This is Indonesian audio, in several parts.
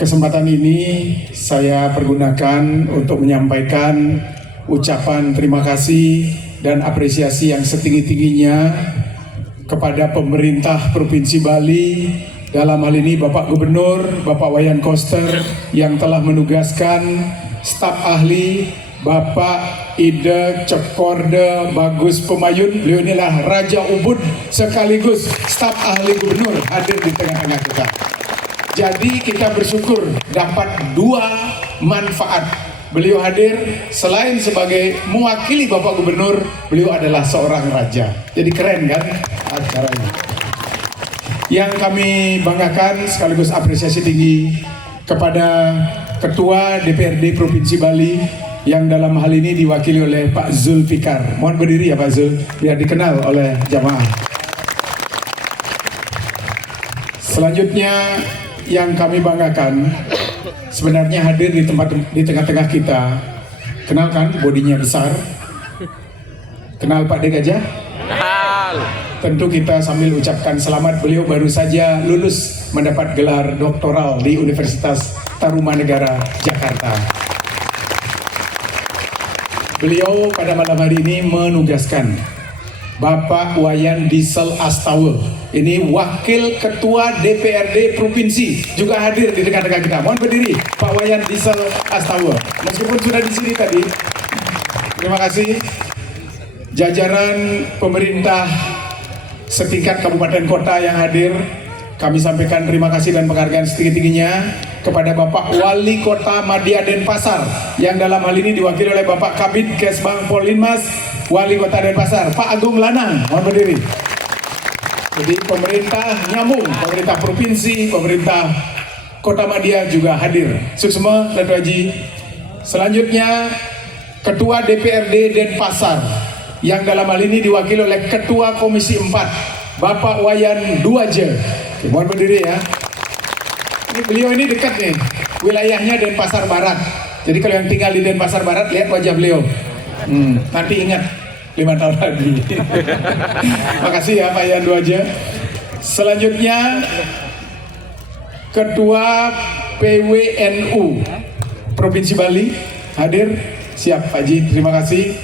Kesempatan ini saya pergunakan untuk menyampaikan ucapan terima kasih dan apresiasi yang setinggi-tingginya kepada pemerintah Provinsi Bali, dalam hal ini Bapak Gubernur, Bapak Wayan Koster yang telah menugaskan staf ahli Bapak Ida Cekorde Bagus Pemayun. Beliau inilah Raja Ubud sekaligus staf ahli gubernur hadir di tengah-tengah kita. Jadi kita bersyukur dapat dua manfaat. Beliau hadir selain sebagai mewakili Bapak Gubernur, beliau adalah seorang raja. Jadi keren kan acaranya. Yang kami banggakan sekaligus apresiasi tinggi kepada Ketua DPRD Provinsi Bali yang dalam hal ini diwakili oleh Pak Zulfikar. Mohon berdiri ya Pak Zul, biar dikenal oleh jamaah. Selanjutnya yang kami banggakan sebenarnya hadir di tengah-tengah kita. Kenalkan, bodinya besar. Kenal Pak De Gajah? Kenal. Tentu kita sambil ucapkan selamat, beliau baru saja lulus mendapat gelar doktoral di Universitas Tarumanegara Jakarta. Beliau pada malam hari ini menugaskan Bapak Wayan Diesel Astawa, ini Wakil Ketua DPRD Provinsi, juga hadir di tengah-tengah kita. Mohon berdiri, Pak Wayan Diesel Astawa. Meskipun sudah di sini tadi, terima kasih. Jajaran pemerintah setingkat kabupaten kota yang hadir, kami sampaikan terima kasih dan penghargaan setinggi-tingginya kepada Bapak Wali Kota Madya Denpasar yang dalam hal ini diwakili oleh Bapak Kabid Kesbang Polinmas Wali Kota Denpasar, Pak Agung Lanang. Mohon berdiri. Jadi pemerintah nyambung, pemerintah provinsi, pemerintah Kota Madya juga hadir. Suksma Datu Haji. Selanjutnya Ketua DPRD Denpasar yang dalam hal ini diwakili oleh Ketua Komisi 4 Bapak Wayan Duaje. Mohon berdiri ya. Ini beliau ini dekat nih, wilayahnya Denpasar Barat. Jadi kalau yang tinggal di Denpasar Barat, lihat wajah beliau. Nanti ingat 5 tahun lagi. Makasih ya Pak Wayan Duaje. Selanjutnya Ketua PWNU Provinsi Bali hadir. Siap Pak Ji, terima kasih.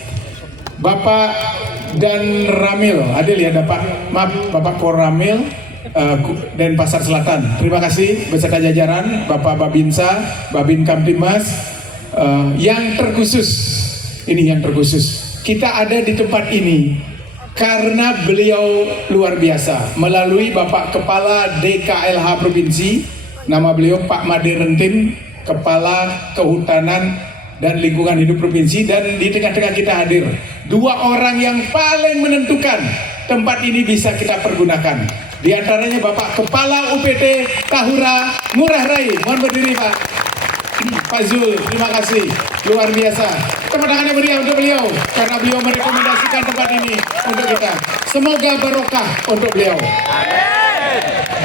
Bapak dan Ramil hadir ya, Bapak Koramil Denpasar Selatan. Terima kasih beserta jajaran Bapak Babinsa, Babin Kamtimas. Yang terkhusus, ini yang terkhusus, kita ada di tempat ini karena beliau luar biasa. Melalui Bapak Kepala DKLH Provinsi, nama beliau Pak Made Rentin, Kepala Kehutanan dan Lingkungan Hidup Provinsi, dan di tengah-tengah kita hadir dua orang yang paling menentukan tempat ini bisa kita pergunakan. Di antaranya Bapak Kepala UPT Tahura Ngurah Rai. Mohon berdiri Pak. Pak Zul, terima kasih. Luar biasa. Tepuk tangannya meriah untuk beliau karena beliau merekomendasikan tempat ini untuk kita. Semoga barokah untuk beliau.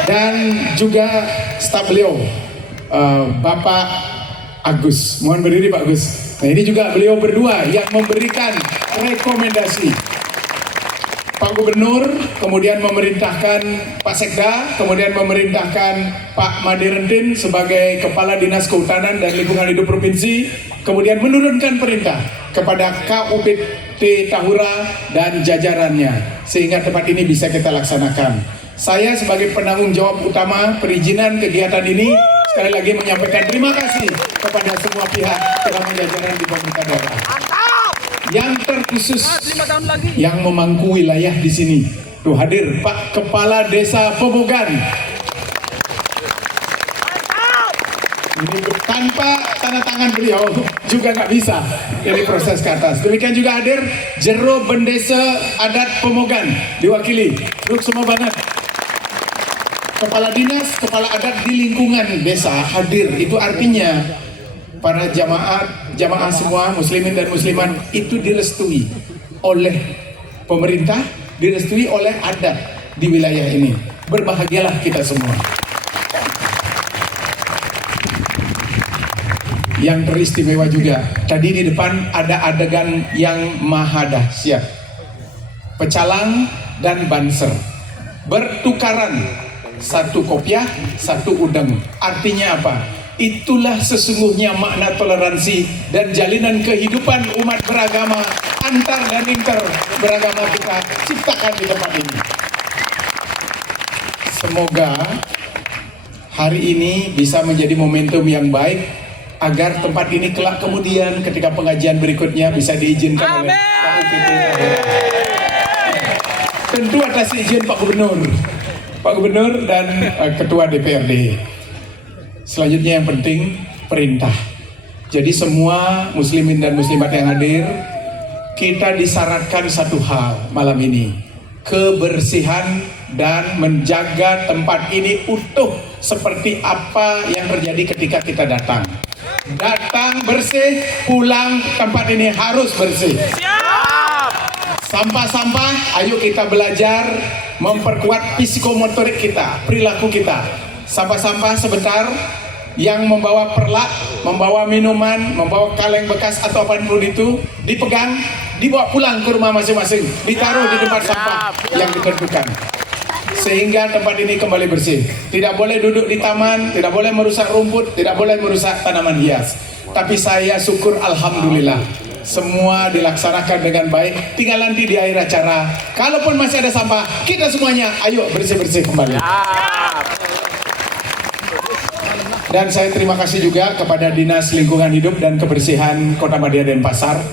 Dan juga staf beliau, Bapak Agus. Mohon berdiri Pak Agus. Nah ini juga beliau berdua yang memberikan rekomendasi. Pak Gubernur kemudian memerintahkan Pak Sekda, kemudian memerintahkan Pak Made Rentin sebagai Kepala Dinas Kehutanan dan Lingkungan Hidup Provinsi, kemudian menurunkan perintah kepada KUPT Tahura dan jajarannya sehingga tempat ini bisa kita laksanakan. Saya sebagai penanggung jawab utama perizinan kegiatan ini sekali lagi menyampaikan terima kasih kepada semua pihak telah jajaran di pemerintah daerah. Yang terkhusus yang memangku wilayah di sini tuh hadir Pak Kepala Desa Pemogan. Ini tanpa tanda tangan beliau juga nggak bisa dari proses ke atas. Demikian juga hadir Jero Bendesa Adat Pemogan diwakili Duk semua banget. Kepala dinas, kepala adat di lingkungan desa hadir. Itu artinya para jamaah semua muslimin dan muslimat itu direstui oleh pemerintah, direstui oleh adat di wilayah ini. Berbahagialah kita semua. Yang teristimewa juga, tadi di depan ada adegan yang maha dahsyat. Pecalang dan banser bertukaran, satu kopiah, satu udang. Artinya apa? Itulah sesungguhnya makna toleransi dan jalinan kehidupan umat beragama antar dan inter beragama kita ciptakan di tempat ini. Semoga hari ini bisa menjadi momentum yang baik agar tempat ini kelak kemudian ketika pengajian berikutnya bisa diizinkan oleh KUPP. Tentu atas izin Pak Gubernur dan Ketua DPRD. Selanjutnya yang penting perintah. Jadi semua muslimin dan muslimat yang hadir, kita disyaratkan satu hal malam ini, kebersihan dan menjaga tempat ini utuh seperti apa yang terjadi ketika kita datang. Datang bersih, pulang tempat ini harus bersih. Sampah-sampah, ayo kita belajar memperkuat psikomotorik kita, perilaku kita. Sampah-sampah sebentar, yang membawa perlak, membawa minuman, membawa kaleng bekas atau apapun itu, dipegang, dibawa pulang ke rumah masing-masing, ditaruh di tempat sampah yang ditentukan. Sehingga tempat ini kembali bersih. Tidak boleh duduk di taman, tidak boleh merusak rumput, tidak boleh merusak tanaman hias. Tapi saya syukur alhamdulillah, semua dilaksanakan dengan baik. Tinggal nanti di akhir acara, kalaupun masih ada sampah, kita semuanya ayo bersih-bersih kembali. Dan saya terima kasih juga kepada Dinas Lingkungan Hidup dan Kebersihan Kota Madia Denpasar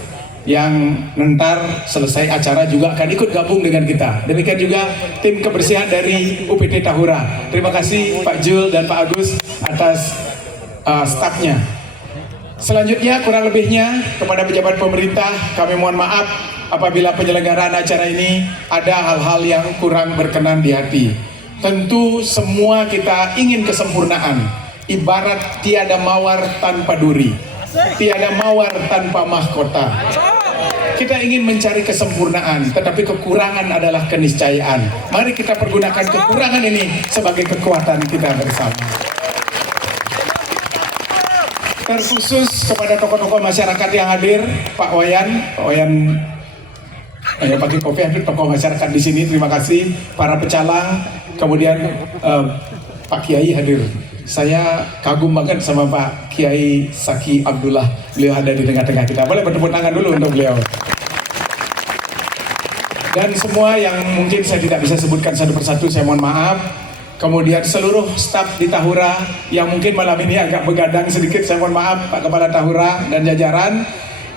yang nentar selesai acara juga akan ikut gabung dengan kita. Demikian juga tim kebersihan dari UPT Tahura. Terima kasih Pak Jul dan Pak Agus atas stafnya. Selanjutnya kurang lebihnya kepada pejabat pemerintah kami mohon maaf apabila penyelenggaraan acara ini ada hal-hal yang kurang berkenan di hati. Tentu semua kita ingin kesempurnaan, ibarat tiada mawar tanpa duri, tiada mawar tanpa mahkota. Kita ingin mencari kesempurnaan, tetapi kekurangan adalah keniscayaan. Mari kita pergunakan kekurangan ini sebagai kekuatan kita bersama. Terkhusus kepada tokoh-tokoh masyarakat yang hadir, Pak Wayan pakai kopi, tokoh masyarakat di sini, terima kasih. Para pecalang, kemudian Pak Kiai hadir. Saya kagum banget sama Pak Kiai Saki Abdullah, beliau ada di tengah-tengah kita. Boleh bertepuk tangan dulu untuk beliau. Dan semua yang mungkin saya tidak bisa sebutkan satu persatu, saya mohon maaf. Kemudian seluruh staf di Tahura yang mungkin malam ini agak begadang sedikit, saya mohon maaf Pak Kepala Tahura dan jajaran.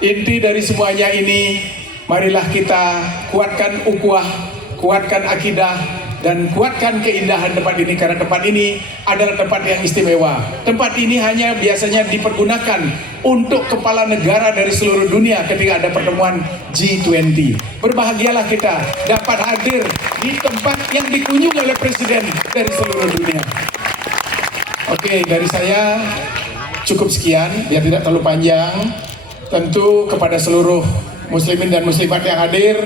Inti dari semuanya ini, marilah kita kuatkan ukhuwah, kuatkan akidah, dan kuatkan keindahan tempat ini, karena tempat ini adalah tempat yang istimewa. Tempat ini hanya biasanya dipergunakan untuk kepala negara dari seluruh dunia ketika ada pertemuan G20. Berbahagialah kita dapat hadir di tempat yang dikunjungi oleh presiden dari seluruh dunia. Oke, dari saya cukup sekian, biar tidak terlalu panjang. Tentu kepada seluruh muslimin dan muslimat yang hadir,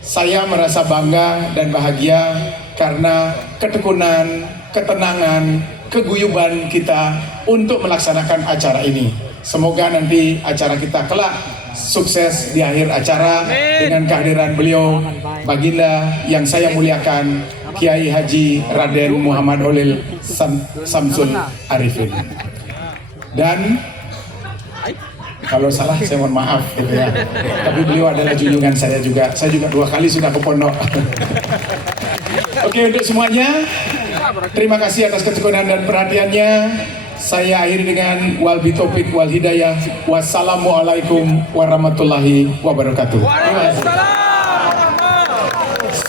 saya merasa bangga dan bahagia karena ketekunan, ketenangan, keguyuban kita untuk melaksanakan acara ini. Semoga nanti acara kita kelak sukses di akhir acara dengan kehadiran beliau baginda yang saya muliakan, Kiai Haji Raden Muhammad Holil Samsul Arifin. Dan kalau salah saya mohon maaf gitu ya. Tapi beliau adalah junjungan saya juga. Saya juga 2 kali sudah ke pondok. Oke, untuk semuanya, terima kasih atas ketekunan dan perhatiannya. Saya akhiri dengan wal bitaufiq wal hidayah. Wassalamualaikum warahmatullahi wabarakatuh.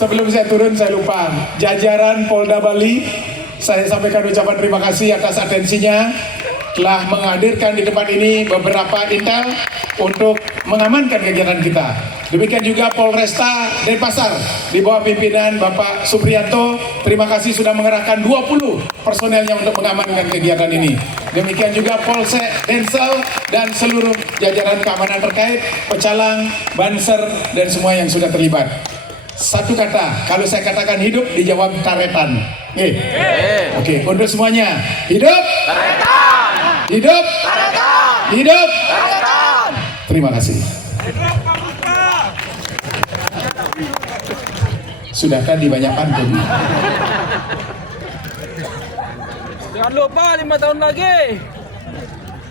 Sebelum saya turun, saya lupa. Jajaran Polda Bali, saya sampaikan ucapan terima kasih atas atensinya. Telah menghadirkan di tempat ini beberapa intel untuk mengamankan kegiatan kita. Demikian juga Polresta Denpasar di bawah pimpinan Bapak Supriyanto, terima kasih sudah mengerahkan 20 personelnya untuk mengamankan kegiatan ini. Demikian juga Polsek Densel dan seluruh jajaran keamanan terkait, pecalang, banser, dan semua yang sudah terlibat. Satu kata, kalau saya katakan hidup, dijawab taretan. Oke, untuk semuanya, hidup taretan! Hidup taretan! Hidup taretan! Terima kasih. Sudahkah dibanyak pantun? Jangan lupa 5 tahun lagi.